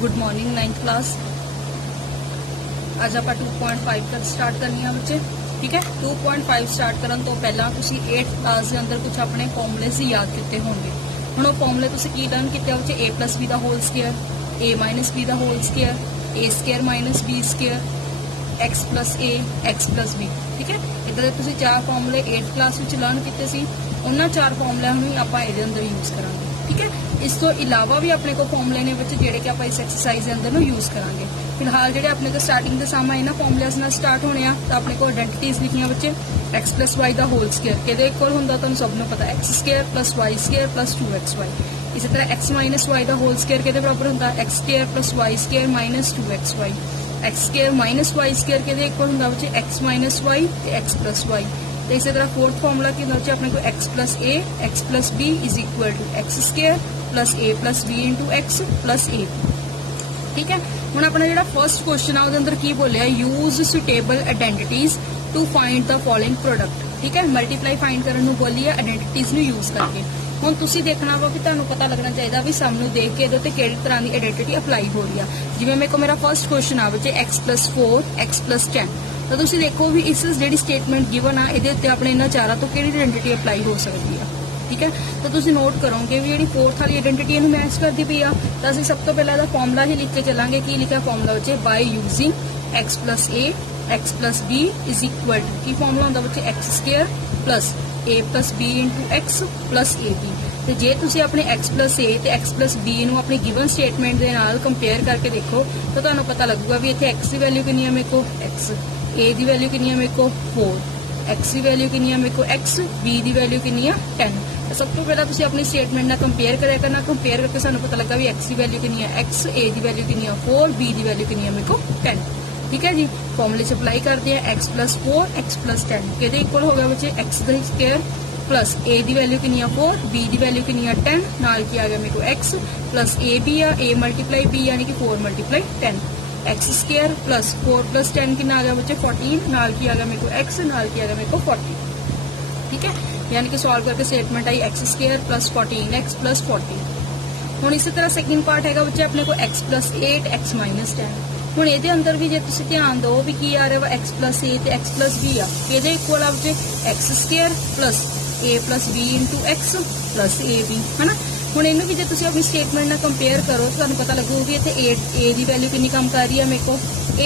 Good morning 9th class. आज आप 2.5 तक स्टार्ट करनी है बच्चे, ठीक है। 2.5 स्टार्ट करन तो पहला तुसी 8th क्लास के अंदर कुछ अपने फॉर्मूले से याद किए होंगे। हुण वो फॉर्मूले तुसी की लर्न किए बच्चे, a प्लस बी दा whole square, a minus B दा whole square, a square minus B square, x plus a, x plus b, ठीक है। इधर दे तुसी 4 फॉर्मूले 8th क्लास विच लर्न किए सी, उन्हां 4 फॉर्मूलिਆਂ ਨੂੰ ਆਪਾਂ ਇਹਦੇ ਅੰਦਰ यूज करांगे, ठीक है। इस तो इलावा भी अपने को फॉर्मूले ने बच्चे जेडे कि आप इस एक्सरसाइज के अंदर यूज करांगे। फिलहाल जेडे अपने को स्टार्टिंग के साम आए ना फॉर्मूलियाज नाल स्टार्ट होने आ, तो अपने को आइडेंटिटीज लिखियां बच्चे x प्लस वाई का होल स्क्वायर किहदे इक्वल हुंदा तुहानूं सब नूं पता, x square plus Y square plus 2xy। इसी तरह x माइनस वाई का होल स्क्वायर किहदे बराबर हुंदा, x square plus Y square minus 2xy। x square minus Y square किहदे इक्वल हुंदा बच्चे, x माइनस वाई ते x प्लस वाई। तो इसी तरह फोर्थ फॉर्मूला की होंदा अपने को x plus a, x plus b is equal to x square plus a plus b into x plus a, ठीक है। हुण अपना जिहड़ा फर्स्ट क्वेश्चन आ उहदे अंदर की बोलिया, use suitable identities to find the following product, ठीक है। मल्टीप्लाई फाइंड करन नूं बोली है आइडेंटिटीज नूं यूज करके। हुण तुसीं देखना वा कि तुहानूं पता लगना चाहिए भी सामने देख के इहदे ते किहड़ी तरह की आइडेंटिटी अप्लाई हो रही है। जिवें मेरे को मेरा फर्स्ट क्वेश्चन आ बच्चे x प्लस 4, x प्लस 10, तो तुसीं देखो भी इस जिहड़ी स्टेटमेंट गिवन आ इहदे उत्ते अपने इन्हां चारां तो किहड़ी आइडेंटिटी अप्लाई हो सकती है, ठीक है। तो तुसीं नोट करोगे भी जिहड़ी फोर्थ वाली आइडेंटिटी इहनूं मैच करदी पई आ, तो असीं सब तो पहला इहदा फॉर्मूला ही लिख के चलांगे। की लिखा फॉर्मूला बच्चे, by using x plus a, x plus b is equal to की फॉर्मूला हुंदा बच्चे x square plus a plus b into x plus a b। तो जे तुसीं अपने x प्लस a ते x प्लस b नूं अपने गिवन स्टेटमेंट दे नाल कंपेयर करके देखो तो तुहानूं पता लगूगा भी इत्थे x की वैल्यू कितनी है मेरे को x, a की वैल्यू कितनी है मेरे को 4, x की वैल्यू कितनी है मेरे को x, b की वैल्यू कितनी है 10। तो सब तो पहला तुसीं अपनी स्टेटमेंट नाल कंपेयर करिया करना, कंपेयर करके सानूं पता लगा भी x की वैल्यू कितनी है x, a की वैल्यू कितनी है 4, b की वैल्यू कितनी है मेरे को 10, ठीक है जी। फॉर्मूले च अप्लाई करते हैं x प्लस 4, x प्लस 10 किहदे इक्वल हो गया बच्चे, x का स्क्वायर प्लस a की वैल्यू कितनी है 4, b की वैल्यू कितनी है 10, नाल की आ गया मेरे को x प्लस a b आ, a मल्टीप्लाई b यानी कि 4 multiply 10, x square plus 4 plus 10 कितना आ गया बच्चे 14, नाल की आ गया मेरे को x, नाल की आ गया मेरे को 40, ठीक है। यानी कि सॉल्व करके स्टेटमेंट आई x square plus 14x plus 40। हुण इसी तरह सेकंड पार्ट हैगा बच्चे अपने को x प्लस 8, x माइनस 10। हुण इहदे अंदर भी जे तुसीं ध्यान दो भी की आ रहा वा x प्लस a ते x प्लस b आ, इहदे इक्वल आ बच्चे x square plus a plus b into x plus a b, है ना। हुण इहनूं भी जे तुसीं अपनी स्टेटमेंट नाल कंपेयर करो तो तुहानूं पता लगू भी इत्थे 8 a की वैल्यू कितनी कम कर रही है मेरे को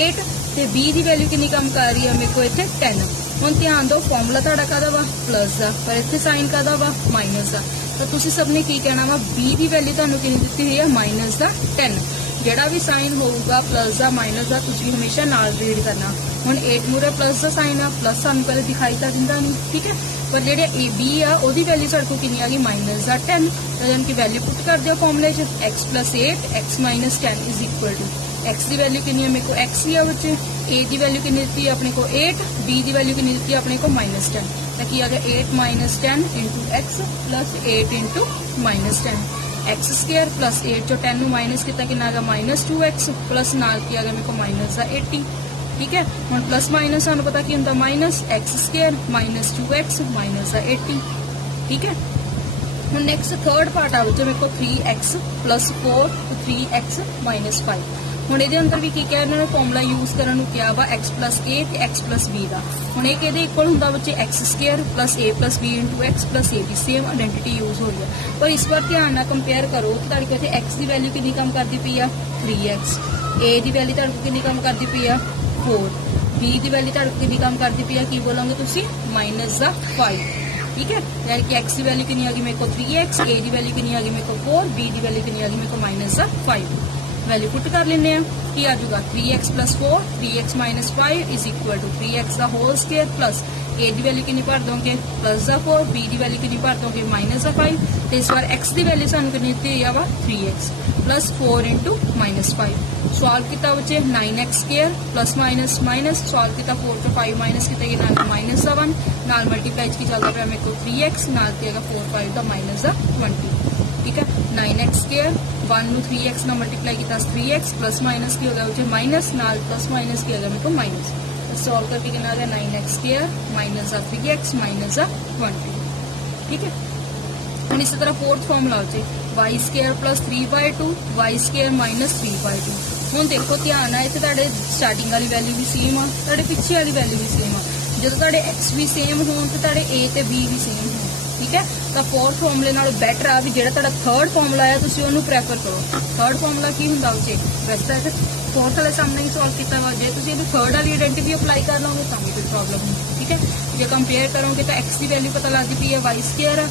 8 ते b की वैल्यू कितनी कम कर रही है मेरे को इत्थे 10। हुण ध्यान दो फॉर्मूला तुहाडा काहदा वा प्लस दा, पर इत्थे साइन काहदा वा माइनस दा। तो तुसीं सबने की कहना वा b की वैल्यू तुहानूं कितनी दित्ती हुई है माइनस दा 10। ਜਿਹੜਾ भी साइन होगा प्लस का माइनस का तुझे हमेशा नाल रीड करना। हुण 8 मूरे प्लस का साइन आ, प्लस सानूं पहले दिखाई तो दिंदा नहीं, ठीक है। पर जेडे ए बी आ ओहदी वैल्यू साडे कोल कितनी आ गई माइनस का 10। तो यानी कि वैल्यू पुट कर दिओ फॉर्मूले च x plus 8 x minus 10 is equal to x की वैल्यू कितनी है मेरे को x ही आ बच्चे, a की वैल्यू कितनी दी है अपने को 8, b की वैल्यू कितनी दी है अपने को माइनस 10। तो की आ गया 8 minus 10 into x plus 8 into minus 10। x square plus 8 जो 10 माइनस कितना कितना आ गया माइनस 2x प्लस नाल की आ गया मेरे को माइनस का 80, ठीक है। हुण प्लस माइनस सानूं पता की हुंदा minus x square minus 2x minus का 80, ठीक है। हुण नेक्स्ट थर्ड पार्ट आ बच्चे मेरे को 3x प्लस 4 3x माइनस 5। हुण इहदे अंदर भी की क्या इन्होंने फॉर्मूला यूज करन नूं किहा वा x प्लस a ते x प्लस b दा। हुण इह किहदे इक्वल हुंदा बच्चे x square plus a plus b into x plus a the same identity use हो रही है। पर इस बार ध्यान नाल कंपेयर करो तो तुहाडे कोल x की वैल्यू कितनी कम करदी पई आ 3x, a की वैल्यू तुहाडे कोल कितनी कम करदी पई आ 4, b की वैल्यू तुहाडे कोल कितनी कम करदी पई आ की बोलोगे तुसीं माइनस का 5, ठीक है। यानी कि x की वैल्यू कितनी आ गई मेरे को 3x, a की वैल्यू कितनी आ गई मेरे को 4, b की वैल्यू कितनी आ गई मेरे को माइनस का 5। वैल्यू पुट कर लेने की आ जाऊगा 3x plus 4 3x minus 5 is equal to 3x का होल स्क्वायर प्लस a की वैल्यू कितनी भर दोगे प्लस का 4, b की वैल्यू कितनी भर दोगे माइनस का 5। तो इस बार x की वैल्यू सानूं कितनी दी है वा 3x plus 4 into minus 5। Solve किया बच्चे 9x square plus minus minus solve किया 4 तो 5 माइनस किया नाल माइनस का 1 नाल मल्टीप्लाई की चलता पाया मेरे को 3x नाल किया 4 5 का माइनस का 20, ठीक है। 9x स्क्वायर 1 नूं 3x नाल मल्टीप्लाई किया 3x प्लस माइनस की हो गया बच्चे माइनस नाल प्लस माइनस की हो गया मेरे को माइनस। सॉल्व करके कितना आ गया 9x square minus 3x minus 20, ठीक है। ਹੁਣ ਇਸੇ ਤਰ੍ਹਾਂ फोर्थ ਫਾਰਮੂਲਾ ਹੋ ਜੇ y square plus 3/2 y square minus 3/2। ਹੁਣ ਦੇਖੋ ਧਿਆਨ ਨਾਲ ਇੱਥੇ ਤੁਹਾਡੇ ਸਟਾਰਟਿੰਗ ਵਾਲੀ ਵੈਲਿਊ ਵੀ ਸੇਮ ਆ, ਤੁਹਾਡੇ ਪਿੱਛੇ ਵਾਲੀ ਵੈਲਿਊ ਵੀ ਸੇਮ ਆ। ਜਦੋਂ ਤੁਹਾਡੇ x ਵੀ ਸੇਮ ਹੋਣ ਤੇ ਤੁਹਾਡੇ a ਤੇ b ਵੀ ਸੇਮ ਹੋਣ, ਠੀਕ ਹੈ। ਤਾਂ फोर्थ ਫਾਰਮੂਲੇ ਨਾਲ ਬੈਟਰ ਆ ਵੀ ਜਿਹੜਾ ਤੁਹਾਡਾ ਥਰਡ ਫਾਰਮੂਲਾ ਆ ਤੁਸੀਂ ਉਹਨੂੰ ਪ੍ਰੈਫਰ ਕਰੋ। ਥਰਡ ਫਾਰਮੂਲਾ ਕੀ ਹੁੰਦਾ ਉੱਚੇ ਵੈਸੇ ਤਾਂ फोर्थ वाले सामने ही सॉल्व किया हुआ जे तुम ये थर्ड वाली आइडेंटिटी अप्लाई कर लोगे तो भी कोई प्रॉब्लम नहीं, ठीक है। जे कंपेयर करोगे तो एक्स की वैल्यू पता लगती पी है वाई स्क्वायर है,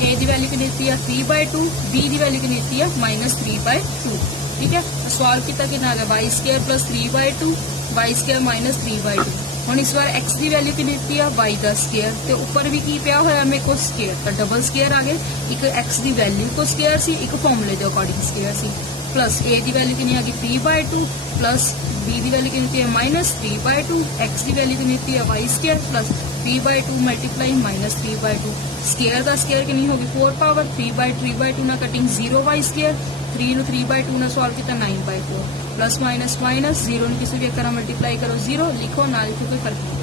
ए की वैल्यू कितनी दी है 3/2, बी की वैल्यू कितनी है -3/2, ठीक है। सॉल्व किया कि आ गया y square plus 3/2 y square minus 3/2। ਹੁਣ ਇਸ ਵਾਰ x ਦੀ ਵੈਲਿਊ ਕਿੰਨੀ ਦਿੱਤੀ ਆ y ਦਾ ਸਕੁਅਰ ਤੇ ਉੱਪਰ ਵੀ ਕੀ ਪਿਆ ਹੋਇਆ ਮੇਰੇ ਕੋਲ ਸਕੁਅਰ, ਤਾਂ ਡਬਲ ਸਕੁਅਰ ਆ ਗਏ। ਇੱਕ x ਦੀ ਵੈਲਿਊ ਕੋ ਸਕੁਅਰ ਸੀ, ਇੱਕ ਫਾਰਮੂਲੇ ਦੇ according square C. Plus a की वैल्यू कितनी आ गई 3/2 प्लस b की वैल्यू कितनी है -3/2 x की वैल्यू कितनी है y square plus 3/2 multiply -3/2 square का स्क्वायर कितनी होगी 4 पावर 3/3/2 ना कटिंग 0 y स्क्वायर 3 ਨੂੰ 3/2 ਨਾਲ सॉल्व किया 9/4 प्लस माइनस माइनस 0 ਨੂੰ किसी भी एक तरह मल्टीप्लाई करो 0 लिखो ना लिखो कोई फर्क नहीं।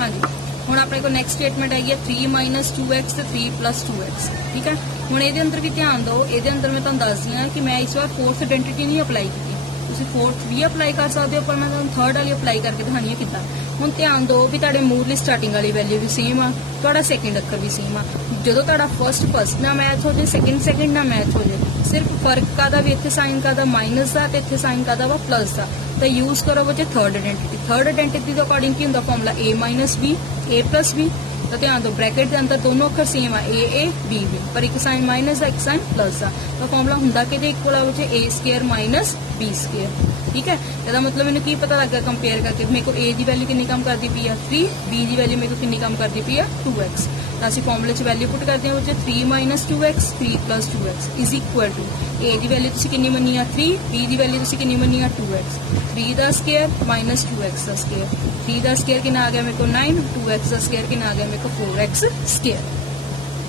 हाँ जी ਹੁਣ ਆਪਣੇ ਕੋਲ ਨੈਕਸਟ ਸਟੇਟਮੈਂਟ ਹੈਗੀ ਹੈ 3 - 2x ਤੇ 3 + 2x, ਠੀਕ ਹੈ। ਹੁਣ ਇਹਦੇ ਅੰਦਰ ਵੀ ਧਿਆਨ ਦਿਓ, ਇਹਦੇ ਅੰਦਰ ਮੈਂ ਤੁਹਾਨੂੰ ਦੱਸਦੀ ਹਾਂ ਕਿ ਮੈਂ ਇਸ ਵਾਰ ਫੋਰਥ ਆਇਡੈਂਟੀਟੀ ਨਹੀਂ ਅਪਲਾਈ ਕੀਤੀ, ਤੁਸੀਂ ਫੋਰਥ ਵੀ ਅਪਲਾਈ ਕਰ ਸਕਦੇ ਹੋ, ਪਰ ਮੈਂ ਤੁਹਾਨੂੰ ਥਰਡ ਵਾਲੀ ਅਪਲਾਈ ਕਰਕੇ ਦਿਖਾਣੀ ਹੈ ਕਿੱਦਾਂ। ਹੁਣ ਧਿਆਨ ਦਿਓ ਵੀ ਤੁਹਾਡੇ ਮੂਰਲੀ ਸਟਾਰਟਿੰਗ ਵਾਲੀ ਵੈਲਿਊ ਵੀ ਸੇਮ ਆ, ਤੁਹਾਡਾ ਸੈਕਿੰਡ ਅੱਖਰ ਵੀ ਸੇਮ ਆ। ਜਦੋਂ ਤੁਹਾਡਾ ਫਸਟ ਨਾ ਮੈਚ ਹੋ ਜੇ ਸੈਕਿੰਡ ਨਾ ਮੈਚ ਹੋ ਜੇ, ਸਿਰਫ ਫਰਕ ਕਾਦਾ ਵੀ ਇੱਥੇ ਸਾਈਨ ਕਾਦਾ ਮਾਈਨਸ ਦਾ ਤੇ ਇੱਥੇ ਸਾਈਨ ਕਾਦਾ ਵਾ ਪਲੱਸ ਦਾ, ਤਾਂ ਯੂਜ਼ ਕਰੋ ਬੱਚੇ ਥਰਡ ਆਇਡੈਂਟੀਟੀ। ਥਰਡ ਆਇਡੈਂਟੀਟੀ ਦੇ ਅਕੋਰਡਿੰਗ ਕੀ ਹੁੰਦਾ formula a - b a + b, ਤਾਂ ਧਿਆਨ ਦਿਓ ਬ੍ਰੈਕਟ ਦੇ ਅੰਦਰ ਦੋਨੋਂ ਅੱਖਰ ਸੇਮ ਆ a b b, ਪਰ ਇੱਕ ਸਾਈਨ ਮਾਈਨਸ ਦਾ ਇੱਕ ਸਾਈਨ ਪਲੱਸ ਦਾ, ਤਾਂ ਫਾਰਮੂਲਾ ਹੁੰਦਾ ਕਿਹਦੇ ਇਕੁਅਲ ਆ ਬੱਚੇ a square minus b square, ਠੀਕ ਹੈ। ਇਹਦਾ ਮਤਲਬ ਮੈਨੂੰ ਕੀ ਪਤਾ ਲੱਗਾ ਕੰਪੇਅਰ ਕਰਕੇ ਮੇਰੇ ਕੋਲ a ਦੀ ਵੈਲਿਊ ਕਿੰਨੀ ਕੰਮ ਕਰਦੀ ਪਈ ਆ 3, b ਦੀ ਵੈਲਿਊ ਮੇਰੇ ਕੋਲ ਕਿੰਨੀ ਕੰਮ ਕਰਦੀ ਪਈ ਆ 2x, ਤਾਂ ਅਸੀਂ ਫਾਰਮੂਲੇ 'ਚ ਵੈਲਿਊ ਪੁੱਟ ਕਰਦੇ ਹਾਂ ਬੱਚੇ 3 - 2x 3 + 2x is equal to a ਦੀ ਵੈਲਿਊ ਤੁਸੀਂ ਕਿੰਨੀ ਮੰਨੀ ਆ 3, b ਦੀ ਵੈਲਿਊ ਤੁਸੀਂ ਕਿੰਨੀ ਮੰਨੀ ਆ 2x, 3 ਦਾ ਸਕੁਅਰ ਮਾਈਨਸ 2x ਦਾ ਸਕੁਅਰ, 3 ਦਾ ਸਕੁਅਰ ਕਿੰਨਾ ਆ ਗਿਆ ਮੇਰੇ ਕੋਲ 9, 2x ਦਾ ਸਕੁਅਰ ਕਿੰਨਾ ਆ ਗਿਆ ਮੇਰੇ ਕੋਲ 4x ਸਕੁਅਰ,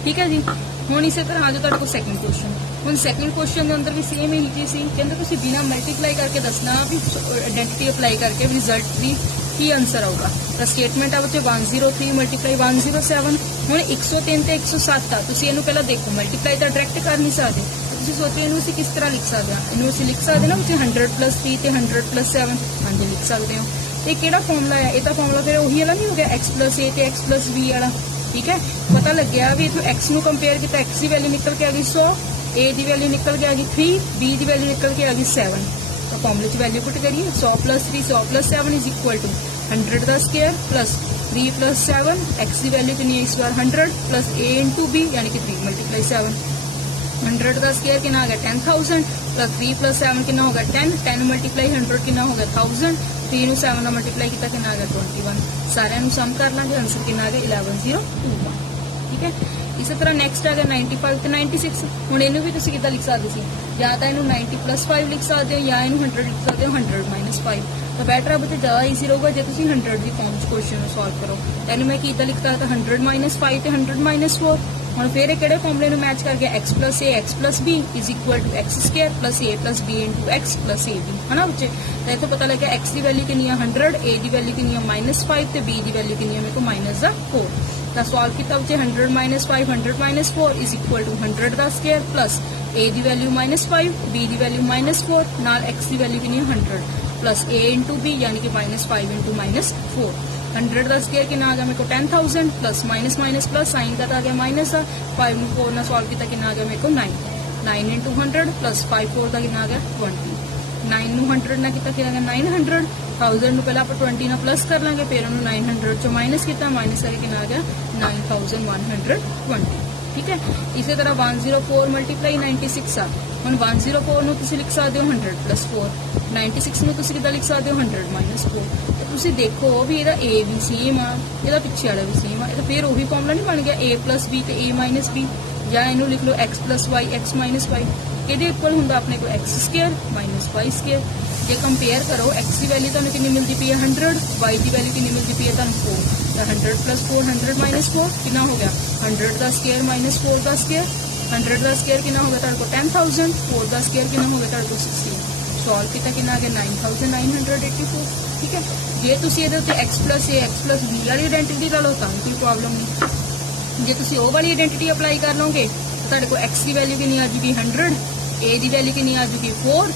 ਠੀਕ ਹੈ ਜੀ। ਹੁਣ ਇਸੇ ਤਰ੍ਹਾਂ ਆ ਜਾਓ ਤੁਹਾਡੇ ਕੋਲ ਸੈਕਿੰਡ ਕੁਐਸਚਨ। ਹੁਣ ਸੈਕਿੰਡ ਕੁਐਸਚਨ ਦੇ ਅੰਦਰ ਵੀ ਸੇਮ ਇਹੀ ਚੀਜ਼ ਸੀ, ਕਹਿੰਦੇ ਤੁਸੀਂ ਬਿਨਾ ਮਲਟੀਪਲਾਈ ਕਰਕੇ ਦੱਸਣਾ ਵੀ ਆਇਡੈਂਟੀਟੀ ਅਪਲਾਈ ਕਰਕੇ ਵੀ ਰਿਜ਼ਲਟ ਦੀ ਕੀ ਆਨਸਰ ਆਊਗਾ। ਤਾਂ ਸਟੇਟਮੈਂਟ ਆ ਬੱਚੇ 103 ਮਲਟੀਪਲਾਈ 107। ਹੁਣ 103 ਤੇ 107 ਆ, ਤੁਸੀਂ ਇਹਨੂੰ ਪਹਿਲਾਂ ਦੇਖੋ ਮਲਟੀਪਲਾਈ ਤਾਂ ਡਾਇਰੈਕਟ ਕਰ ਨਹੀਂ ਸਕਦੇ, ਤੁਸੀਂ ਸੋਚੋ ਇਹਨੂੰ ਅਸੀਂ ਕਿਸ ਤਰ੍ਹਾਂ ਲਿਖ ਸਕਦੇ ਹਾਂ। ਇਹਨੂੰ ਅਸੀਂ ਲਿਖ ਸਕਦੇ ਨਾ ਤੁਸੀਂ 100 + 3 ਤੇ 100 + 7, ਹਾਂਜੀ ਲਿਖ ਸਕਦੇ ਹੋ। ਤੇ ਕਿਹੜਾ ਫਾਰਮੂਲਾ ਹੈ ਇਹ, ਤਾਂ ਫਾਰਮੂਲਾ ਫਿਰ ਉਹੀ ਵਾਲਾ ਨਹੀਂ ਹੋ ਗਿਆ x + a ਤੇ x + b ਵਾਲਾ, ਠੀਕ ਹੈ। ਪਤਾ ਲੱਗਿਆ ਵੀ ਇਥੋਂ x ਨੂੰ ਕੰਪੇਅਰ ਕੀਤਾ x ਦੀ ਵੈਲਿਊ ਨਿਕਲ ਕੇ ਆ ਗਈ 100, a ਦੀ ਵੈਲਿਊ ਨਿਕਲ ਕੇ ਆ ਗਈ 3, b ਦੀ ਵੈਲਿਊ ਨਿਕਲ ਕੇ ਆ ਗਈ 7। ਤਾਂ ਫਾਰਮੂਲੇ 'ਚ ਵੈਲਿਊ ਪੁੱਟ ਕਰੀਏ 100 + 3 100 + 7 ਇਜ਼ ਇਕੁਅਲ ਟੂ 100 ਦਾ ਸਕੁਅਰ ਪਲੱਸ 3 + 7, x ਦੀ ਵੈਲਿਊ ਕਿੰਨੀ ਹੈ ਇਸ ਵਾਰ 100 ਪਲੱਸ a * b ਯਾਨੀ ਕਿ 3 × 7, 100 ਦਾ ਸਕੁਅਰ ਕਿੰਨਾ ਆ ਗਿਆ 10000 ਪਲੱਸ 3 + 7 ਕਿੰਨਾ ਹੋ ਗਿਆ 10, 10 × 100 ਕਿੰਨਾ ਹੋ ਗਿਆ 1000, 3 ਨੂੰ 7 ਨਾਲ ਮਲਟੀਪਲਾਈ ਕੀਤਾ ਕਿੰਨਾ ਆ ਗਿਆ 21। ਸਾਰਿਆਂ ਨੂੰ ਸਮ ਕਰ ਲਾਂਗੇ, ਆਨਸਰ ਕਿੰਨਾ ਆ ਗਿਆ 11021, ਠੀਕ ਹੈ। ਇਸੇ ਤਰ੍ਹਾਂ ਨੈਕਸਟ ਆ ਗਿਆ 95 ਤੇ 96। ਹੁਣ ਇਹਨੂੰ ਵੀ ਤੁਸੀਂ ਕਿੱਦਾਂ ਲਿਖ ਸਕਦੇ ਸੀ, ਜਾਂ ਤਾਂ ਇਹਨੂੰ 90 + 5 ਲਿਖ ਸਕਦੇ ਹੋ ਜਾਂ ਇਹਨੂੰ 100 ਲਿਖ ਸਕਦੇ ਹੋ 100 - 5, ਤਾਂ ਬੈਟਰ ਆ ਬੱਚੇ ਜ਼ਿਆਦਾ ਈਜ਼ੀ ਰਹੂਗਾ ਜੇ ਤੁਸੀਂ 100 ਦੀ ਫਾਰਮ 'ਚ ਕੁਐਸਚਨ ਨੂੰ ਸੋਲਵ ਕਰੋ। ਤਾਂ ਇਹਨੂੰ ਮੈਂ ਕਿੱਦਾਂ ਲਿਖਤਾ ਤਾਂ 100 - 5 ਤੇ 100 - 4। ਹੁਣ ਫਿਰ ਇਹ ਕਿਹੜੇ ਫਾਰਮੂਲੇ ਨੂੰ ਮੈਚ ਕਰ ਗਿਆ x + a x + b is equal to x square plus a + b * x + ab, ਹਨਾ ਬੱਚੇ। ਤਾਂ ਇੱਥੇ ਪਤਾ ਲੱਗਿਆ x ਦੀ ਵੈਲਿਊ ਕਿੰਨੀ ਆ 100, a ਦੀ ਵੈਲਿਊ ਕਿੰਨੀ ਆ -5 ਤੇ b ਦੀ ਵੈਲਿਊ ਕਿੰਨੀ ਆ ਮੇਰੇ ਕੋਲ -4। ਤਾਂ ਸੋਲਵ ਕੀਤਾ ਬੱਚੇ 100 - 5 100 - 4 ਇਜ਼ ਇਕੁਅਲ ਟੂ 100 ਦਾ ਸਕੁਅਰ ਪਲੱਸ a ਦੀ ਵੈਲਿਊ -5 b ਦੀ ਵੈਲਿਊ -4 ਨਾਲ x ਦੀ ਵੈਲਿਊ ਕਿੰਨੀ 100 ਪਲੱਸ a * b ਯਾਨੀ ਕਿ -5 * -4। 100 ਦਾ ਸਕੁਅਰ ਕਿੰਨਾ ਆ ਗਿਆ ਮੇਰੇ ਕੋਲ 10000 ਪਲੱਸ ਮਾਈਨਸ ਪਲੱਸ ਸਾਈਨ ਦਾ ਆ ਗਿਆ ਮਾਈਨਸ ਦਾ, 5 ਨੂੰ 4 ਨਾਲ ਸੋਲਵ ਕੀਤਾ ਕਿੰਨਾ ਆ ਗਿਆ ਮੇਰੇ ਕੋਲ 9 × 100 ਪਲੱਸ 5 4 ਦਾ ਕਿੰਨਾ ਆ ਗਿਆ 20, 9 ਨੂੰ 100 ਨਾਲ ਕੀਤਾ ਕਿੰਨਾ ਆ ਗਿਆ 900, 1000 ਨੂੰ ਪਹਿਲਾਂ ਆਪਾਂ 20 ਨਾਲ ਪਲੱਸ ਕਰ ਲਾਂਗੇ, ਫਿਰ ਉਹਨੂੰ 900 ਚੋਂ ਮਾਈਨਸ ਕੀਤਾ, ਮਾਈਨਸ ਕਰਕੇ ਕਿੰਨਾ ਆ ਗਿਆ 9120, ਠੀਕ ਹੈ। ਇਸੇ ਤਰ੍ਹਾਂ 104 × 96 ਆ। ਹੁਣ 104 ਨੂੰ ਤੁਸੀਂ ਲਿਖ ਸਕਦੇ ਹੋ 100 + 4, 96 ਨੂੰ ਤੁਸੀਂ ਕਿੱਦਾਂ ਲਿਖ ਸਕਦੇ ਹੋ 100 - 4। ਤੁਸੀਂ ਦੇਖੋ ਵੀ ਇਹਦਾ a ਵੀ ਸੇਮ ਆ, ਇਹਦਾ ਪਿੱਛੇ ਵਾਲਾ ਵੀ ਸੇਮ ਆ, ਇਹ ਤਾਂ ਫਿਰ ਉਹੀ ਫਾਰਮੂਲਾ ਨਹੀਂ ਬਣ ਗਿਆ a + b ਤੇ a - b, ਜਾਂ ਇਹਨੂੰ ਲਿਖ ਲਓ x + y x - y, ਇਹਦੇ ਇਕੁਅਲ ਹੁੰਦਾ ਆਪਣੇ ਕੋਲ x ਸਕੁਅਰ y ਸਕੁਅਰ। ਜੇ ਕੰਪੇਅਰ ਕਰੋ x ਦੀ ਵੈਲਿਊ ਤੁਹਾਨੂੰ ਕਿੰਨੀ ਮਿਲਦੀ ਪਈ ਹੈ 100, y ਦੀ ਵੈਲਿਊ ਕਿੰਨੀ ਮਿਲਦੀ ਪਈ ਹੈ ਤੁਹਾਨੂੰ 4, ਤਾਂ 100 + 4 100 - 4 ਕਿੰਨਾ ਹੋ ਗਿਆ 100 ਦਾ ਸਕੁਅਰ -4 ਦਾ ਸਕੁਅਰ, 100 ਦਾ ਸਕੁਅਰ ਕਿੰਨਾ ਹੋ ਗਿਆ ਤੁਹਾਡੇ ਕੋਲ 10000, 4 ਦਾ ਸਕੁਅਰ ਕਿੰਨਾ ਹੋ ਗਿਆ ਤੁਹਾਡੇ ਕੋਲ 16, सॉल्व किया कितना आ गया 9984। ठीक है, जे तुसी इहदे उत्ते x प्लस ए x प्लस बी वाली आइडेंटिटी ला लो तां कोई प्रॉब्लम नहीं। जे तुसी ओ वाली आइडेंटिटी अप्लाई कर लोगे तो तुहाडे कोल x की वैल्यू कितनी आ जाएगी 100, a की वैल्यू कितनी आ जाएगी 4,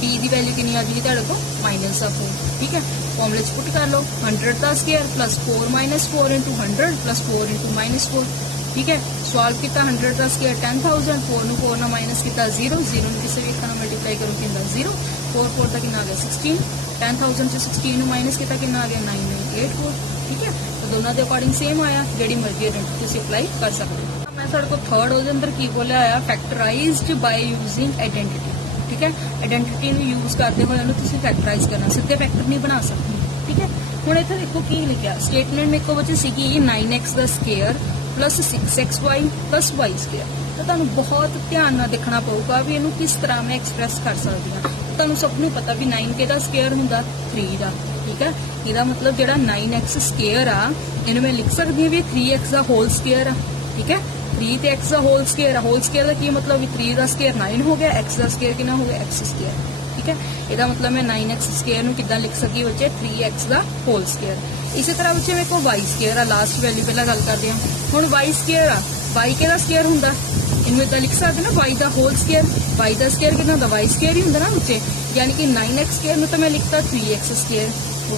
b की वैल्यू कितनी आ जाएगी तुहाडे कोल -4। ठीक है, फॉर्मूले च पुट कर लो 100 का square plus 4 minus 4 into 100 plus 4 into -4। ठीक है, सॉल्व किया 100 का स्क्वायर 10,000, 4 ਨੂੰ 4 ਨਾਲ माइनस किया 0, 0 ਨੂੰ ਕਿਸੇ ਵੀ ਇੱਕ ਨਾਲ मल्टीप्लाई करो कितना 0, 4 4 ਦਾ कितना आ गया 16, 10,000 से 16 ਨੂੰ माइनस किया कितना आ गया 9984। ठीक है, तो दोनों के अकॉर्डिंग सेम आया, ਜਿਹੜੀ ਮਰਜ਼ੀ ਆइडेंटिटी ਤੁਸੀਂ ਅਪਲਾਈ ਕਰ ਸਕਦੇ ਹੋ। मैं ਸਾਡੇ ਕੋਲ थर्ड ਉਹਦੇ ਅੰਦਰ ਕੀ ਬੋਲਿਆ ਆਇਆ ਫੈਕਟਰਾਈਜ਼ਡ ਬਾय ਯੂਜ਼ਿੰਗ ਆइडेंटिटी। ठीक है, आइडेंटिटी ਨੂੰ ਯੂਜ਼ ਕਰਦੇ ਹੋਏ ਉਹਨੂੰ ਤੁਸੀਂ ਫੈਕਟਰਾਈਜ਼ ਕਰਨਾ, ਸਿੱਧੇ ਫੈਕਟਰ ਨਹੀਂ ਬਣਾ ਸਕਦੇ। ठीक है, ਹੁਣ ਇੱਥੇ ਦੇਖੋ ਕੀ ਲਿਖਿਆ ਸਟੇਟਮੈਂਟ ਮੇਰੇ ਕੋਲ ਵਿੱਚ ਸੀਗੀ 9x ਦਾ square plus 6xy plus y square. तो तुहानू बहुत ध्यान नाल देखना पऊगा भी इनू किस तरह मैं एक्सप्रैस कर सकती हाँ। तुहानू सबनू पता भी 9 के दा स्क्वायर हुंदा 3 दा। ठीक है, इहदा मतलब जिहड़ा 9x स्क्वायर आ इनू मैं लिख सकती हूँ भी 3x दा होल स्क्वायर आ। ठीक है, 3 ते x दा होल स्क्वायर दा की मतलब भी 3 दा स्क्वायर 9 हो गया, x दा स्क्वायर कितना हो गया x स्क्वायर। ठीक है, ਇਹਦਾ मतलब मैं 9x स्क्वायर ਨੂੰ ਕਿੱਦਾਂ ਲਿਖ ਸਕੀ ਬੱਚੇ 3x ਦਾ ਹੋਲ ਸਕੁਅਰ। ਇਸੇ ਤਰ੍ਹਾਂ ਬੱਚੇ ਮੇਰੇ ਕੋਲ y ਸਕੁਅਰ ਆ, ਲਾਸਟ ਵੈਲਿਊ ਪਹਿਲਾਂ ਗੱਲ ਕਰਦੇ ਹਾਂ। ਹੁਣ y ਸਕੁਅਰ ਆ, y ਕਿਹਦਾ ਸਕੁਅਰ ਹੁੰਦਾ ਇਹਨੂੰ ਇਦਾਂ ਲਿਖ ਸਕਦੇ ਨਾ y ਦਾ ਹੋਲ ਸਕੁਅਰ। y ਦਾ ਸਕੁਅਰ ਕਿੰਨਾ ਹੁੰਦਾ y ਸਕੁਅਰ ਹੀ ਹੁੰਦਾ ਨਾ ਬੱਚੇ, ਯਾਨੀ ਕਿ 9x ਸਕੁਅਰ ਨੂੰ ਤਾਂ ਮੈਂ ਲਿਖਤਾ 3x ਸਕੁਅਰ,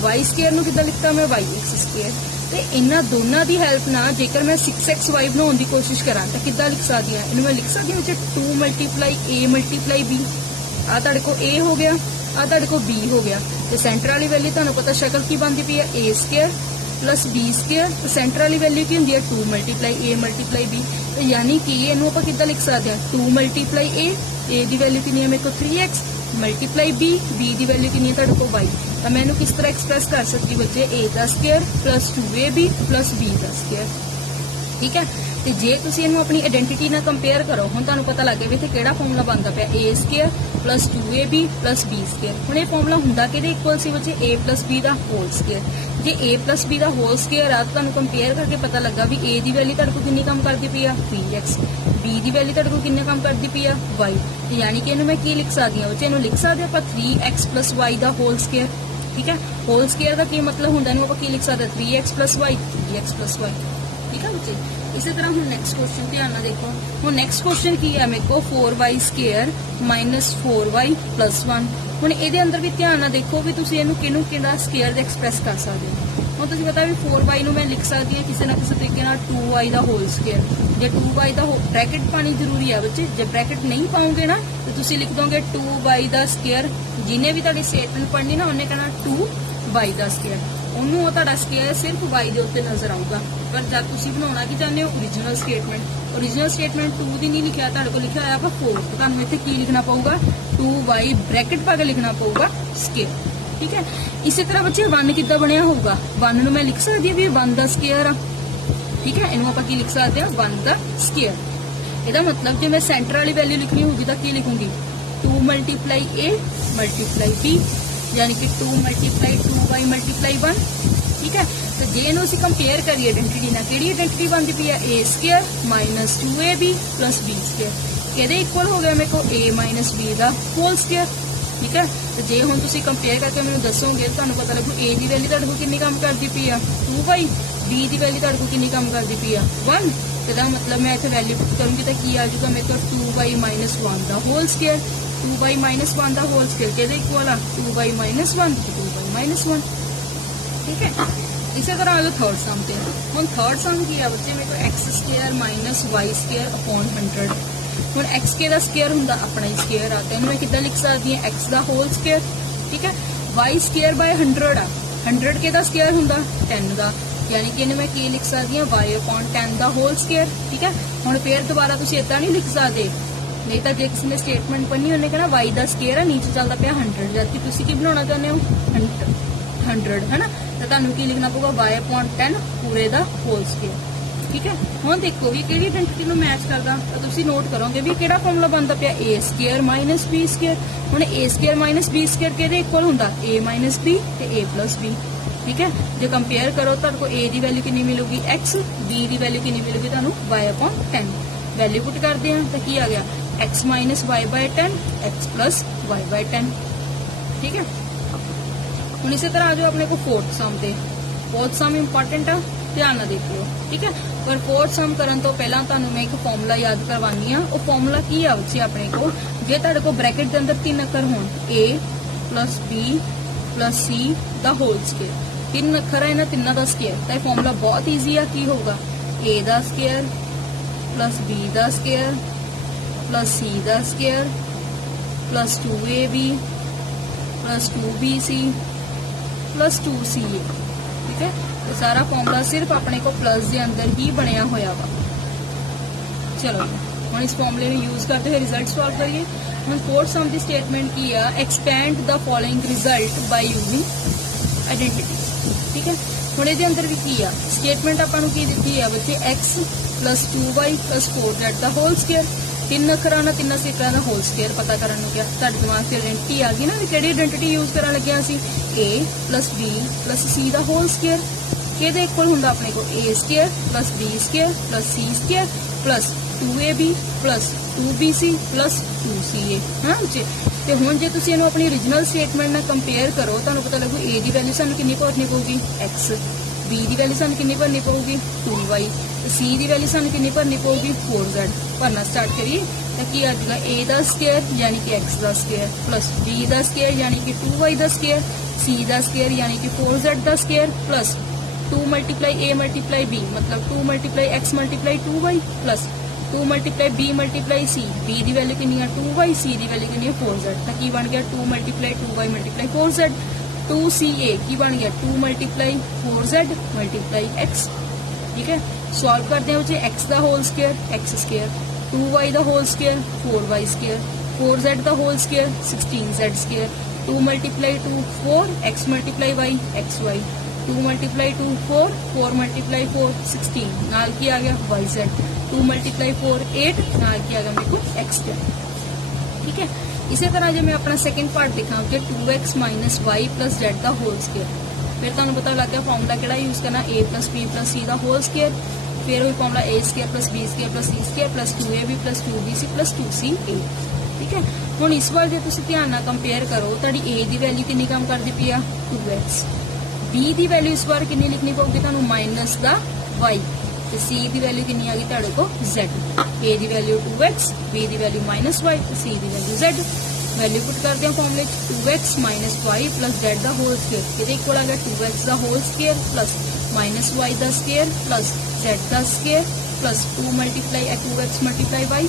y ਸਕੁਅਰ ਨੂੰ ਕਿੱਦਾਂ ਲਿਖਤਾ ਮੈਂ yx ਸਕੁਅਰ। ਤੇ ਇਹਨਾਂ ਦੋਨਾਂ ਦੀ ਹੈਲਪ ਨਾਲ ਜੇਕਰ ਮੈਂ 6xy ਬਣਾਉਣ ਦੀ ਕੋਸ਼ਿਸ਼ ਕਰਾਂ ਤਾਂ ਕਿੱਦਾਂ ਲਿਖ ਸਕਦੀ ਹਾਂ ਇਹਨੂੰ ਮੈਂ ਲਿਖ ਸਕਦੀ ਹਾਂ ਵਿੱਚ 2 ਮਲਟੀਪਲਾਈ a ਮਲਟੀਪਲਾਈ b। ਆ ਤੁਹਾਡੇ ਕੋਲ a ਹੋ ਗਿਆ, ਆ ਤੁਹਾਡੇ ਕੋਲ b ਹੋ ਗਿਆ, ਤੇ ਸੈਂਟਰ ਵਾਲੀ ਵੈਲਿਊ ਤੁਹਾਨੂੰ ਪਤਾ ਸ਼ਕਲ ਕੀ ਬਣਦੀ ਪਈ ਹੈ a square plus b square. तो सेंटर वाली वैल्यू की होंगी है 2 मल्टीप्लाई a मल्टीप्लाई b। तो यानी कि इनू आप कितना लिख सकते हैं 2 मल्टीप्लाई a की वैल्यू कितनी है मेरे को 3x मल्टीप्लाई b की वैल्यू कितनी है तुहाडे को y। तो मैं किस तरह एक्सप्रैस कर सकती बच्चे a का square plus 2ab plus b का स्क्वायर। ठीक है, तो जे तुसीं इनू अपनी आइडेंटिटी नाल कंपेयर करो हुण तुहानूं पता लग गया भी इत्थे किहड़ा फॉर्मूला बनदा पिया a square plus 2ab plus b square. हुण ये फॉर्मूला हुंदा किहदे इक्वल सी बच्चे a प्लस b दा होल स्क्वायर। जे a प्लस b दा होल स्क्वायर आ तुहानूं कंपेयर करके पता लगा भी a दी वैल्यू तुहाडे कोल किन्नी कम करदी पई आ 3x, b दी वैल्यू तुहाडे कोल किन्नी कम करदी पई आ y। तो यानी कि इनू मैं की लिख सकदी हां बच्चे इनू लिख सकदे आपां 3x प्लस y दा होल स्क्वायर। ठीक है, होल स्क्वायर का की मतलब हुंदा इनू आपां की लिख सकदे 3x plus y 3x plus y। ठीक है बच्चे, इसी तरह हम नेक्स्ट क्वेश्चन ध्यान ना देखो। हम नेक्स्ट क्वेश्चन की है मेरे को 4y square minus 4y plus 1। हुण इहदे अंदर भी ध्यान ना देखो भी तुसीं इहनूं किहनूं किहड़ा स्क्वायर दे एक्सप्रैस कर सकदे हो। हुण तुसीं पता भी 4y नूं मैं लिख सकदी हां किसी ना किसी तरीके नाल 2y दा होल स्क्वायर। जे 2y दा ब्रैकेट पानी जरूरी है बच्चे, जे ब्रैकेट नहीं पाओगे ना तो तुसीं लिख दोगे 2y दा स्क्वायर। जिन्हें भी तुहाडी स्टेटमेंट पढ़नी ना उन्हें कहना 2y दा स्क्वायर, ਉਹਨੂੰ ਉਹ ਤੁਹਾਡਾ ਸਕੁਅਰ ਸਿਰਫ y ਦੇ ਉੱਤੇ ਨਜ਼ਰ ਆਊਗਾ। ਪਰ ਜਦ ਤੁਸੀਂ ਬਣਾਉਣਾ ਕੀ ਚਾਹੁੰਦੇ ਹੋ ओरिजिनल स्टेटमेंट 2 ਦੀ ਨਹੀਂ ਲਿਖਿਆ ਤੁਹਾਡੇ ਕੋਲ ਲਿਖਿਆ ਹੋਇਆ ਆਪਾਂ 4, ਤੁਹਾਨੂੰ ਇੱਥੇ ਕੀ ਲਿਖਣਾ ਪਊਗਾ 2y ਬ੍ਰੈਕਟ ਪਾ ਕੇ ਲਿਖਣਾ ਪਊਗਾ ਸਕੁਅਰ। ਠੀਕ ਹੈ, ਇਸੇ ਤਰ੍ਹਾਂ ਬੱਚੇ 1 ਕਿੱਦਾਂ ਬਣਿਆ ਹੋਊਗਾ 1 ਨੂੰ ਮੈਂ ਲਿਖ ਸਕਦੀ ਹਾਂ ਵੀ 1 ਦਾ ਸਕੁਅਰ ਆ। ਠੀਕ ਹੈ, ਇਹਨੂੰ ਆਪਾਂ ਕੀ ਲਿਖ ਸਕਦੇ ਹਾਂ 1 ਦਾ ਸਕੁਅਰ। ਇਹਦਾ ਮਤਲਬ ਜੇ ਮੈਂ ਸੈਂਟਰ ਵਾਲੀ ਵੈਲਿਊ ਲਿਖਣੀ ਹੋਊਗੀ ਤਾਂ ਕੀ ਲਿਖੂੰਗੀ 2 ਮਲਟੀਪਲਾਈ a मल्टीप्लाई b यानी कि 2 मल्टीप्लाई 2y मल्टीप्लाई 1। ठीक है, तो जे इनू असीं कंपेयर करिए आइडेंटिटी नाल किहड़ी आइडेंटिटी बनदी पई है a square minus 2ab plus b square. किहदे इक्वल हो गया मेरे को a माइनस b दा होल स्क्वायर। ठीक है, तो जे हुण तुसीं कंपेयर करके मैनूं दसोगे तुहानूं पता लगू a दी वैल्यू तुहाडे कोल किन्नी कम करदी पई आ 2y, b दी वैल्यू तुहाडे कोल किन्नी कम करदी पई आ 1। ਇਹਦਾ मतलब मैं इत्थे वैल्यू पुट करूंगी तो की आ जाऊगा मेरे को 2y माइनस 1 दा होल स्क्वायर। 2y माइनस 1 दा होल स्क्वायर किहदे इक्वल आ 2y माइनस 1 तो 2y माइनस 1। ठीक है, इसी तरह आ जाओ थर्ड सम पे। हुण थर्ड सम की है बच्चे मेरे को x square minus y square upon 100। हुण x के दा स्क्वायर हुंदा अपना ही स्क्वायर आ, तो इहनूं मैं किद्दां लिख सकदी हां x दा होल स्क्वायर। ठीक है, y स्क्वायर बाय 100 आ, 100 के दा स्क्वायर हुंदा 10 दा, यानी कि इन्हें मैं की लिख सकती हूँ y अपॉन 10 दा होल स्क्वायर। ठीक है, हुण फिर दोबारा तुसीं इदां नहीं लिख सकदे, नहीं तो जे किसी ने स्टेटमेंट पढ़नी उन्हें कहना y दा स्क्वायर है नीचे चलता पिया 100, जबकि तुसीं की बनाना चाहते हो 100 है ना, तो तुहानूं की लिखना पऊगा y अपॉन 10 पूरे दा होल स्क्वायर। ठीक है, हुण देखो भी किहड़ी आइडेंटिटी नूं मैच करदा, तो तुसीं नोट करोगे भी किहड़ा फॉर्मूला बनदा पिया a square minus b square. हुण a square minus b square किहदे इक्वल हुंदा a माइनस b ते a प्लस b। ठीक है, जो कंपेयर करो तो a की वैल्यू कितनी मिलेगी x, b की वैल्यू कितनी मिलेगी तुहानूं y अपॉन 10। वैल्यू पुट करते हैं तो की आ गया x minus y by 10 x plus y by 10। ठीक है। हुण इसी तरह आ जाओ अपने को फोर्थ सम ते। फोर्थ सम इंपॉर्टेंट आ, ध्यान नाल देख लो, ठीक है। पर फोर्थ सम करन तो पहला तुहानू मैं एक फॉर्मूला याद करवानी आ। वो फॉर्मूला की आ बच्चे अपने को, जे तुहाडे को ब्रैकेट के अंदर 3 अखर होण, ए प्लस बी प्लस सी दा होल स्केयर, 3 अखर है इन्हां तिन्नां दा स्केयर, तो फॉर्मूला बहुत ईजी आ। की होगा ए दा स्केयर प्लस बी दा स्केयर प्लस सी दा square plus 2ab plus 2bc plus 2ca, ठीक है। तो सारा फॉर्मूला सिर्फ अपने को प्लस के अंदर ही बनया होया वा। चलो हम इस फॉर्मूले में यूज करते हुए रिजल्ट सॉल्व करिए। हम फोर्थ सम की स्टेटमेंट की है, expand the following result by using identity, ठीक है। हुण इहदे अंदर भी की आ स्टेटमेंट आपां नूं की दित्ती है बच्चे, x plus 2y plus 4z दा होल स्केयर, 3 अखरां दा 3 सिफरां दा होल स्केयर पता करन नूं क्या तुहाडे दिमाग 'ਚ आइडेंटिटी आ गई ना, भी किहड़ी आइडेंटिटी यूज करन लग्गिआ सी, a plus b plus c दा होल स्केयर, किहदे इक्वल हुंदा अपने को a square plus b square plus c square plus 2ab plus 2bc plus 2ca, हां जी। ਤੇ ਹੁਣ ਜੇ ਤੁਸੀਂ ਇਹਨੂੰ ਆਪਣੀ ओरिजिनल स्टेटमेंट ਨਾਲ ਕੰਪੇਅਰ ਕਰੋ, ਤੁਹਾਨੂੰ ਪਤਾ ਲੱਗੂ a ਦੀ ਵੈਲਿਊ ਸਾਨੂੰ ਕਿੰਨੀ ਭਰਨੀ ਪਊਗੀ x, b ਦੀ ਵੈਲਿਊ ਸਾਨੂੰ ਕਿੰਨੀ ਭਰਨੀ ਪਊਗੀ 2y, ਤੇ c ਦੀ ਵੈਲਿਊ ਸਾਨੂੰ ਕਿੰਨੀ ਭਰਨੀ ਪਊਗੀ 4z। ਭਰਨਾ ਸਟਾਰਟ ਕਰੀਏ ਤਾਂ ਕੀ ਆ ਜਾਏਗਾ a ਦਾ ਸਕੁਅਰ ਯਾਨੀ ਕਿ x ਦਾ ਸਕੁਅਰ ਪਲਸ b ਦਾ ਸਕੁਅਰ ਯਾਨੀ ਕਿ 2y ਦਾ ਸਕੁਅਰ, c ਦਾ ਸਕੁਅਰ ਯਾਨੀ ਕਿ 4z the square plus 2 multiply a multiply b मतलब 2 multiply x multiply 2y plus 2 multiply b multiply c, b की वैल्यू कितनी है 2y, c की वैल्यू कितनी है 4z, तो की बन गया 2 multiply 2y multiply 4z, 2ca की बन गया 2 मल्टीप्लाई 4z मल्टीप्लाई x, ठीक है। सॉल्व करते हैं बच्चे x का whole square x square, 2y का whole square 4y square, 4z का whole square 16z square, 2 multiply 2 4 x multiply y xy, 2 multiply 2 4 4 multiply 4 16 नाल की आ गया yz, 2 मल्टीप्लाई 4 8 नाल की आ गया मेरे को x स्क्वायर, ठीक है। इसी तरह जो मैं अपना सेकंड पार्ट दिखा 2x minus y plus z का होल स्क्वायर, फिर तुहानू पता लग गया फॉर्मूला किहड़ा यूज करना a plus b plus c का होल स्क्वायर, फिर वही formula a square plus b square plus c square plus 2ab plus 2bc plus 2ca, ठीक है। हुण इस बार जो तुसीं ध्यान नाल कंपेयर करो, तुहाडी a की वैल्यू कितनी काम करदी पई आ 2x, b की वैल्यू इस बार कितनी लिखनी पऊगी तुहानू माइनस दा y, तो c की वैल्यू कितनी आ गई तुहाडे को z, a की वैल्यू 2x, b की वैल्यू माइनस y, c की वैल्यू z। वैल्यू पुट करते हैं फॉर्मूले 2x minus y plus z का होल स्क्वायर, ये इक्वल आ गया 2x का whole square plus minus y का स्क्वायर प्लस z का square plus 2 multiply 2x multiply y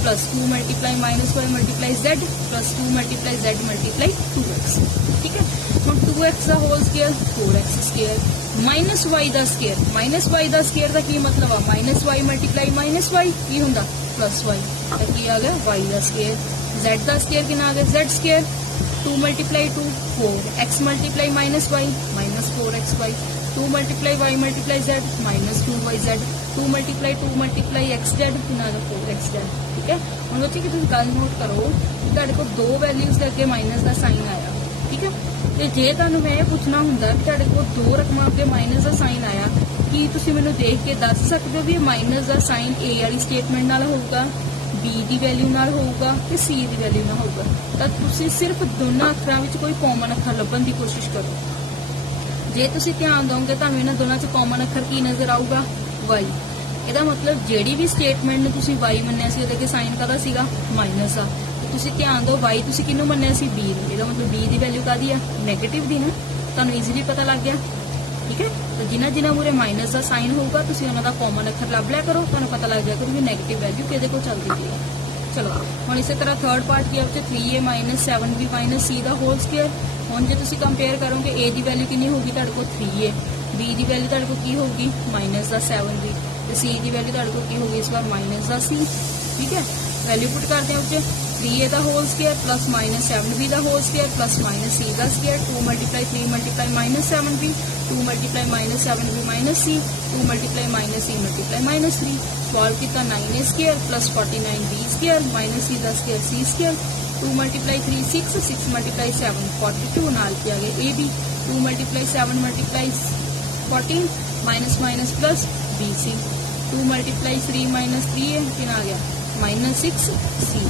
plus 2 multiply minus y multiply z plus 2 multiply z multiply 2x, ठीक है। हम 2x का whole square 4x square minus y का square, minus y का square का की मतलब आ minus y multiply minus y की हुंदा प्लस y, तो की आ गया y का स्क्वायर, z का स्क्वायर कितना आ गया z square 2 multiply 2 4 x multiply minus y minus 4xy, 2 multiply y multiply z minus 2yz, 2 multiply xz कितना आ गया 4xz, ठीक है। हुण बच्चे कि तुसीं गल नोट करो तुहाडे को दो वैल्यूज के अगे माइनस का साइन आया, ठीक है। तो जे तुहानू मैं पूछना हुंदा कि तुहाडे को दो रकमां अगे माइनस का साइन आया, कि तुसीं मैनूं देख के दस सकदे हो भी माइनस का साइन ए वाली स्टेटमेंट नाल होऊगा, बी की वैल्यू नाल होऊगा ते सी की वैल्यू नाल होऊगा, तो तुसीं सिर्फ दोनों अखरां विच कोई कॉमन अखर लभण की कोशिश करो। जे तुसीं ध्यान दोगे तुहानू इन्हां दोनों च कॉमन अखर की नज़र आऊगा y, ਇਹਦਾ मतलब ਜਿਹੜੀ ਵੀ स्टेटमेंट ਨੂੰ ਤੁਸੀਂ y ਮੰਨਿਆ ਸੀ ਉਹਦੇ ਅੱਗੇ ਸਾਈਨ ਕਾਹਦਾ ਸੀਗਾ ਮਾਈਨਸ ਆ, ਤੁਸੀਂ ਧਿਆਨ ਦਿਓ y ਤੁਸੀਂ ਕਿਹਨੂੰ ਮੰਨਿਆ ਸੀ b ਨੂੰ, ਇਹਦਾ मतलब b ਦੀ ਵੈਲਿਊ ਕਾਹਦੀ ਆ ਨੈਗੇਟਿਵ ਦੀ ਨਾ, ਤੁਹਾਨੂੰ ਈਜ਼ੀਲੀ ਪਤਾ ਲੱਗ ਗਿਆ, ਠੀਕ ਹੈ। ਤਾਂ ਜਿਨ੍ਹਾਂ ਮੂਰੇ ਮਾਈਨਸ ਦਾ ਸਾਈਨ ਹੋਊਗਾ ਤੁਸੀਂ ਉਹਨਾਂ ਦਾ ਕਾਮਨ ਅੱਖਰ ਲੱਭ ਲਿਆ ਕਰੋ, ਤੁਹਾਨੂੰ ਪਤਾ ਲੱਗ ਜਾਏਗਾ ਕਿ ਨੈਗੇਟਿਵ ਵੈਲਿਊ ਕਿਹਦੇ ਕੋਲ ਚੱਲਦੀ ਪਈ ਹੈ। ਚਲੋ ਹੁਣ ਇਸੇ ਤਰ੍ਹਾਂ ਥਰਡ ਪਾਰਟ ਕੀ ਆ ਵਿੱਚ 3a minus 7b minus c ਦਾ ਹੋਲ ਸਕੁਅਰ। ਹੁਣ ਜੇ ਤੁਸੀਂ ਕੰਪੇਅਰ ਕਰੋਗੇ a ਦੀ ਵੈਲਿਊ ਕਿੰਨੀ ਹੋਊਗੀ ਤੁਹਾਡੇ ਕੋਲ 3a, b ਦੀ ਵੈਲਿਊ ਤੁਹਾਡੇ ਕੋਲ ਕੀ ਹੋਊਗੀ ਮਾਈਨਸ ਦਾ 7b, ਤੇ c की वैल्यू ਤੁਹਾਡੇ ਕੋਲ ਕੀ ਹੋਗੀ ਇਸ ਵਾਰ ਮਾਈਨਸ ਦਾ c, ठीक है। वैल्यू पुट करते हैं उससे 3a का whole square plus minus 7b का whole square plus minus c का square, 2 multiply 3 multiply minus 7b, 2 multiply minus 7b minus c, 2 multiply minus c multiply minus 3, solve किया 9a square plus 49b square minus c का square c square, 2 multiply 3 6, 6 multiply 7 42 नाल किया गया ab, 2 multiply 7 multiply 14 minus minus plus bc, 2 multiply 3 minus 3 है कितना आ गया minus 6 सी,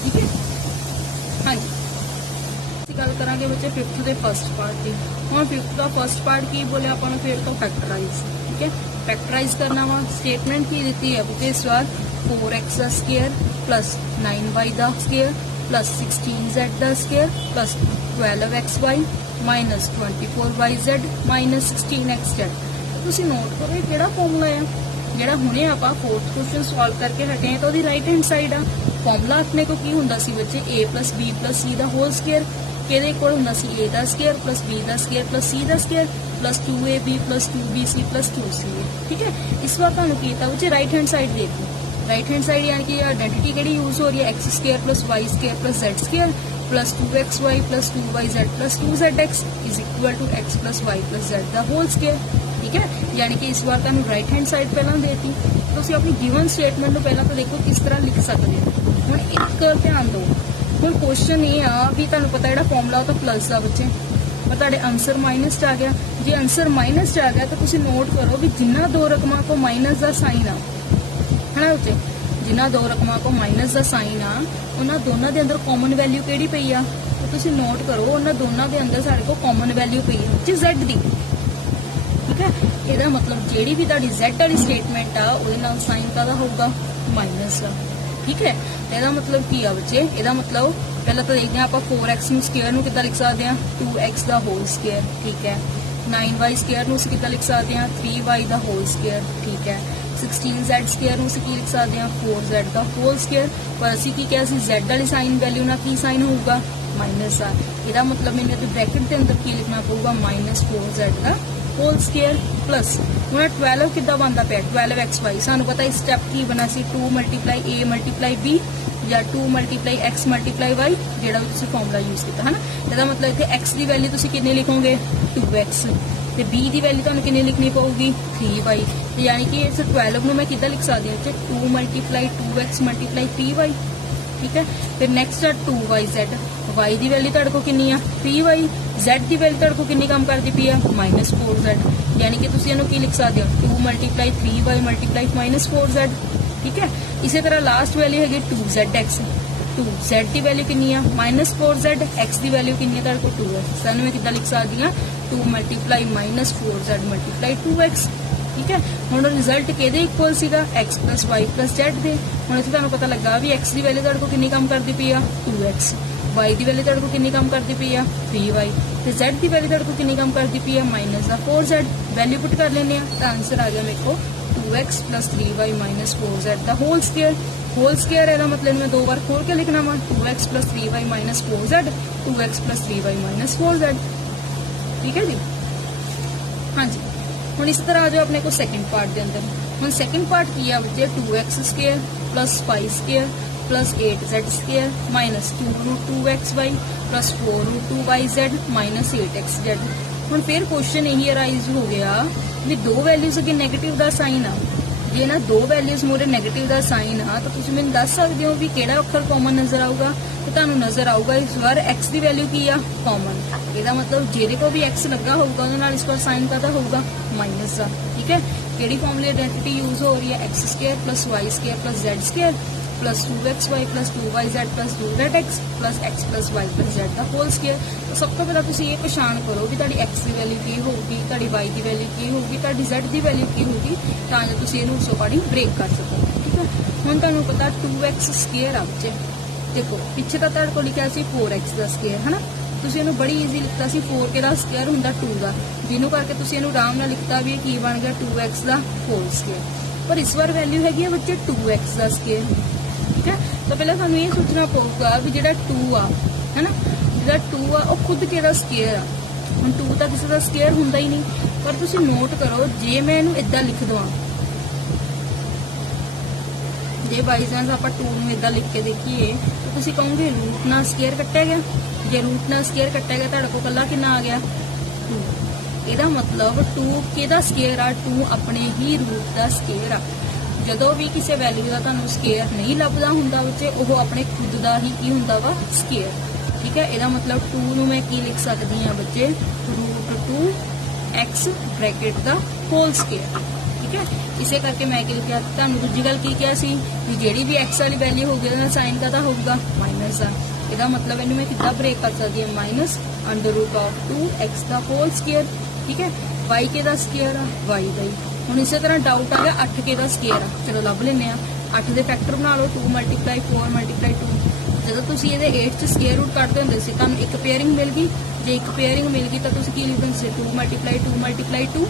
ठीक है। हाँ जी गल करांगे बच्चे फिफ्थ के फर्स्ट पार्ट की। हुण फिफ्थ का फर्स्ट पार्ट की बोले आपां नूं फिर तो फैक्टराइज, ठीक है। फैक्टराइज करना वा, स्टेटमेंट की दी है बच्चे इस बार 4x का स्केयर प्लस 9y का स्केयर प्लस 16z का square plus 12xy minus 24yz minus 16xz। तुसीं नोट करो ये किहड़ा फॉर्मूला है ਜਿਹੜਾ ਹੁਣੇ ਆਪਾਂ फोर्थ क्वेश्चन सॉल्व करके हटे हैं तो ਉਹਦੀ राइट हैंड साइड आ फॉर्मूला अपने को की ਹੁੰਦਾ ਸੀ ਬੱਚੇ a plus b plus c the whole square ਕਿਹਦੇ ਕੋਲ ਹੁੰਦਾ ਸੀ a the square plus b the square plus c the square plus 2ab plus 2bc plus 2ca, ठीक है। इस बार ਤੁਹਾਨੂੰ ਕੀਤਾ ਬੱਚੇ ਰਾਈਟ ਹੈਂਡ ਸਾਈਡ ਦੇਖੋ, राइट हैंड साइड यानी कि आइडेंटिटी केड़ी यूज हो रही है x square plus y square plus z square plus 2xy plus 2yz plus 2zx is equal to x plus y plus z का होल स्क्वायर, ठीक है। यानी कि इस बार तुहानू राइट हैंड साइड पहला देती, तुसीं अपनी गिवन स्टेटमेंट नूं पहला तो देखो किस तरह लिख सकते हो। हुण एक ध्यान दो, हुण क्वेश्चन ये आ भी तुहानू पता जिहड़ा फॉर्मूला तो प्लस दा बच्चे पर तुहाडे आंसर माइनस आ गया। जे आंसर माइनस आ गया तो तुसीं नोट करो भी जिन्ना दो रकमां को माइनस का साइन आ है ना बच्चे, जिन्ना दो रकमां को माइनस का साइन आ उन्हां दोनों के अंदर कॉमन वैल्यू किहड़ी पई आ तो तुसीं नोट करो उन्हां दोनों के अंदर साडे को कॉमन वैल्यू पई है जी z दी, ठीक है। ਇਹਦਾ मतलब ਜਿਹੜੀ भी ਤੁਹਾਡੀ z वाली स्टेटमेंट आ ਉਹਦੇ ਨਾਲ साइन ਕਾਹਦਾ ਹੋਊਗਾ माइनस का, ठीक है। ਇਹਦਾ मतलब ਕੀ ਆ ਬੱਚੇ, ਇਹਦਾ मतलब ਪਹਿਲਾਂ ਤਾਂ ਦੇਖਦੇ ਹਾਂ ਆਪਾਂ 4x ਨੂੰ ਸਕੁਅਰ ਨੂੰ ਕਿੱਦਾਂ ਲਿਖ ਸਕਦੇ ਹਾਂ 2x ਦਾ ਹੋਲ ਸਕੁਅਰ, ठीक है। 9y ਸਕੁਅਰ ਨੂੰ ਅਸੀਂ ਕਿੱਦਾਂ ਲਿਖ ਸਕਦੇ ਹਾਂ 3y ਦਾ ਹੋਲ ਸਕੁਅਰ, ठीक है। 16z ਸਕੁਅਰ ਨੂੰ ਅਸੀਂ ਕੀ ਲਿਖ ਸਕਦੇ ਹਾਂ 4z ਦਾ ਹੋਲ ਸਕੁਅਰ, ਪਰ ਅਸੀਂ ਕੀ ਕਿਹਾ ਸੀ z ਵਾਲੀ ਸਾਈਨ ਵੈਲਿਊ ਨਾਲ ਕੀ ਸਾਈਨ ਹੋਊਗਾ ਮਾਈਨਸ ਆ। ਇਹਦਾ मतलब ਮੈਨੂੰ ਇੱਥੇ ਬ੍ਰੈਕਟ ਦੇ ਅੰਦਰ ਕੀ ਲਿਖਣਾ ਪਊਗਾ -4z ਦਾ होल स्केयर प्लस हूँ 12 कि बनता पे 12xy सानू पता इस स्टेप की बना सी 2 मल्टीप्लाई a मल्टीप्लाई b या 2 मल्टीप्लाई x मल्टीप्लाई y जेड़ा भी तुसी फॉर्मूला यूज किया है ना। इसका मतलब इतने x की वैल्यू तुसी कितने लिखोगे 2x ते b की वैल्यू तुहानू कितनी लिखनी पऊगी 3y, यानी कि इस 12 नूं मैं किद्दां लिख सकदी हां 2 मल्टीप्लाई 2x मल्टीप्लाई 3y, ठीक है। फिर नेक्स्ट है 2yz, y की वैल्यू तुहाडे को कितनी है 3y, z की वैल्यू तुहाडे को कितनी कम करती पई है -4z, यानी कि तुसीं इहनूं की लिख सकते हो 2 मल्टीप्लाई 3y मल्टीप्लाई -4z, ठीक है। इसी तरह लास्ट वैल्यू है 2zx, 2z की वैल्यू कितनी है -4z, x की वैल्यू कितनी है तुहाडे को 2x, सानूं मैं किद्दां लिख सकदी हां 2 मल्टीप्लाई -4z मल्टीप्लाई 2x, ठीक है। हुण रिजल्ट किहदे इक्वल सीगा x plus y plus z दे। हुण इत्थे तुहानूं पता लगा भी x की वैल्यू तुहाडे को कितनी कम करदी पई आ 2x, y की वैल्यू तुहाडे को कितनी कम करदी पई आ 3y ते z की वैल्यू तुहाडे को कितनी कम करदी पई आ -4z। वैल्यू पुट कर लेने तो आंसर आ गया मेरे को 2x प्लस 3y -4z का होल स्क्वायर। होल स्क्वायर है मतलब मैं दो बार खोल के लिखना वा 2x plus 3y -4z 2x plus 3y -4z, ठीक है जी। हाँ जी, हुण इस तरह आ जाओ अपने को सेकंड पार्ट के अंदर। हुण सेकंड पार्ट की है बच्चे 2x square plus 5 square plus 8z square minus 2√2xy plus 4√2yz minus 8xz। हुण फिर क्वेश्चन यही अराइज हो गया भी दो वैल्यूज अगे नैगेटिव का साइन आ, जे ना दो वैल्यूज मोरे नैगेटिव का साइन आ तो तुसीं मैनूं दस सकदे हो भी किहड़ा अखर कॉमन नजर आऊगा, तो तुहानूं नजर आऊगा इस बार x की वैल्यू की आ कॉमन। ਇਹਦਾ मतलब ਜਿਹਦੇ को भी x ਲੱਗਾ ਹੋਊਗਾ ਉਹਦੇ ਨਾਲ ਇਸ ਵਾਰ ਸਾਈਨ ਕਾਹਦਾ ਹੋਊਗਾ ਮਾਈਨਸ ਦਾ, ਠੀਕ ਹੈ। ਕਿਹੜੀ ਫਾਰਮੂਲੇ ਆਇਡੈਂटिटी यूज हो रही है x square plus y square plus z square plus 2xy plus 2yz plus 2zx plus x plus y plus z का होल स्क्वायर। तो सब तो पहला तुसीं ये पछाण करो भी तुहाडी x की वैल्यू की होगी, तुहाडी y की वैल्यू की होगी, तुहाडी z की वैल्यू की होगी, तां जो तुसीं इहनूं उस अकॉर्डिंग ब्रेक कर सको, ठीक है। हुण तुहानूं पता 2x स्क्वायर आ बच्चे, देखो पिछे तो तुहाडे कोल लिखिया सी 4x का स्क्वायर है ना, तुसीं इहनूं बड़ी ईजी लिखता सी 4 के स्क्वायर हुंदा 2 का, जिन्हों करके तुसीं इहनूं आराम नाल लिखता भी की बन गया 2x का होल स्क्वायर। पर इस बार वैल्यू हैगी है बच्चे 2x का स्क्वायर, ठीक है। तो पहले सानूं ये सोचना पऊगा भी जिहड़ा 2 आ है ना, जिहड़ा 2 आ वो खुद किहड़ा स्क्वायर आ। हुण 2 तां किसी दा स्क्वायर हुंदा ही नहीं, पर तुसीं नोट करो जे मैं इहनूं इदां लिख दवां, जे बाई चांस आप 2 नूं इदां लिख के देखिए तो तुसीं कहोगे रूट नाल स्क्वायर कट्टिया गया, जे रूट नाल स्क्वायर कट्टिया गया तुहाडे कोल कल्ला किन्ना आ गया 2। ਇਹਦਾ मतलब 2 ਕਿਹਦਾ ਸਕੁਅਰ ਆ 2 ਆਪਣੇ ਹੀ रूट ਦਾ ਸਕੁਅਰ ਆ। ਜਦੋਂ ਵੀ ਕਿਸੇ ਵੈਲਿਊ ਦਾ ਤੁਹਾਨੂੰ ਸਕੁਅਰ ਨਹੀਂ ਲੱਭਦਾ ਹੁੰਦਾ ਬੱਚੇ ਉਹ ਆਪਣੇ ਖੁਦ ਦਾ ਹੀ ਕੀ ਹੁੰਦਾ ਵਾ ਸਕੁਅਰ, ਠੀਕ ਹੈ। ਇਹਦਾ मतलब 2 ਨੂੰ ਮੈਂ ਕੀ ਲਿਖ ਸਕਦੀ ਹਾਂ ਬੱਚੇ √2x ਬ੍ਰੈਕਟ ਦਾ ਹੋਲ ਸਕੁਅਰ, ठीक है। इसे करके मैं की लिखा तुहानू दूजी गल की किया सी भी जिहड़ी भी एक्स वाली वैल्यू होगी ਉਹਦਾ साइन काहदा होगा माइनस का। ਇਹਦਾ मतलब इन्हू मैं कितना ब्रेक कर सकती है minus under root of 2x का होल स्केयर। ठीक है, y के दा स्केयर आ y दा ही। हुण इसे तरह डाउट आ गया 8 के दा स्केयर आ, चलो लभ लेने आ। 8 ਦੇ फैक्टर बना लो 2 मल्टीप्लाई 4 मल्टीप्लाई 2। ਜਦੋਂ ਤੁਸੀਂ ਇਹਦੇ 8 ਚ ਸਕੁਅਰ ਰੂਟ ਕੱਢਦੇ ਹੁੰਦੇ ਸੀ ਤੁਹਾਨੂੰ ਇੱਕ ਪੇਅਰਿੰਗ ਮਿਲ ਗਈ। ਜੇ ਇੱਕ ਪੇਅਰਿੰਗ ਮਿਲ ਗਈ ਤਾਂ ਤੁਸੀਂ ਕੀ ਲਿਖ ਦਿੰਦੇ ਸੀ 2 ਮਲਟੀਪਲਾਈ 2 ਮਲਟੀਪਲਾਈ 2।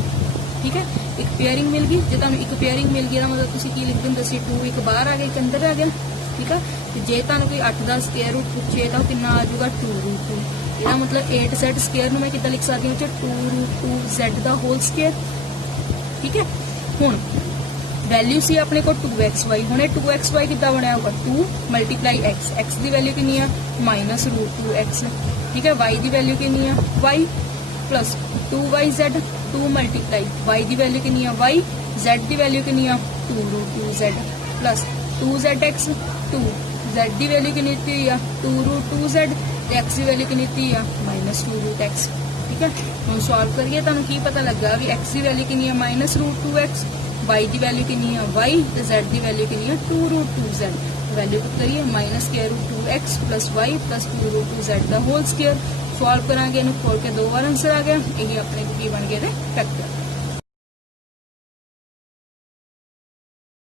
ਠੀਕ ਹੈ, ਇੱਕ ਪੇਅਰਿੰਗ ਮਿਲ ਗਈ। ਜੇ ਤੁਹਾਨੂੰ ਇੱਕ ਪੇਅਰਿੰਗ ਮਿਲ ਗਈ ਤਾਂ ਮਤਲਬ ਤੁਸੀਂ ਕੀ ਲਿਖ ਦਿੰਦੇ ਸੀ 2 ਇੱਕ ਬਾਹਰ ਆ ਗਿਆ ਇੱਕ ਅੰਦਰ ਆ ਗਿਆ। ਠੀਕ ਹੈ, ਤੇ ਜੇ ਤੁਹਾਨੂੰ ਕੋਈ 8 ਦਾ ਸਕੁਅਰ ਰੂਟ ਪੁੱਛੇ ਤਾਂ ਕਿੰਨਾ ਆ ਜਾਊਗਾ 2 ਰੂਟ 2। ਇਹਦਾ ਮਤਲਬ 8z ਸਕੁਅਰ ਨੂੰ ਮੈਂ ਕਿੱਦਾਂ ਲਿਖ ਸਕਦੀ ਹਾਂ 2 ਰੂਟ 2z ਦਾ ਹੋਲ ਸਕੁਅਰ। ਠੀਕ ਹੈ, ਹੁਣ वैल्यू सी अपने को 2xy, हूँ 2xy कितना बनया होगा 2 मल्टीप्लाई x, x की वैल्यू कितनी है माइनस रूट 2x। ठीक है, y की वैल्यू कितनी है y plus 2yz 2 multiply y की वैल्यू कितनी है y, z की वैल्यू कितनी है 2 root 2z plus 2zx 2 z की वैल्यू कितनी है 2 रूट 2z, x की वैल्यू कितनी है माइनस 2 रूट x। ठीक है, हम सॉल्व करिए तुहानू की पता लगा भी x की वैल्यू कितनी है माइनस रूट 2x, y की वैल्यू कितनी है y, तो z की वैल्यू कितनी है 2 रूट 2z। वैल्यू पुट करिए minus square root 2x plus y plus 2 root 2z का होल स्क्वायर। सॉल्व करांगे इन्हें खोल के 2 बार आंसर आ गया। यही अपने की बन गए थे फैक्टर।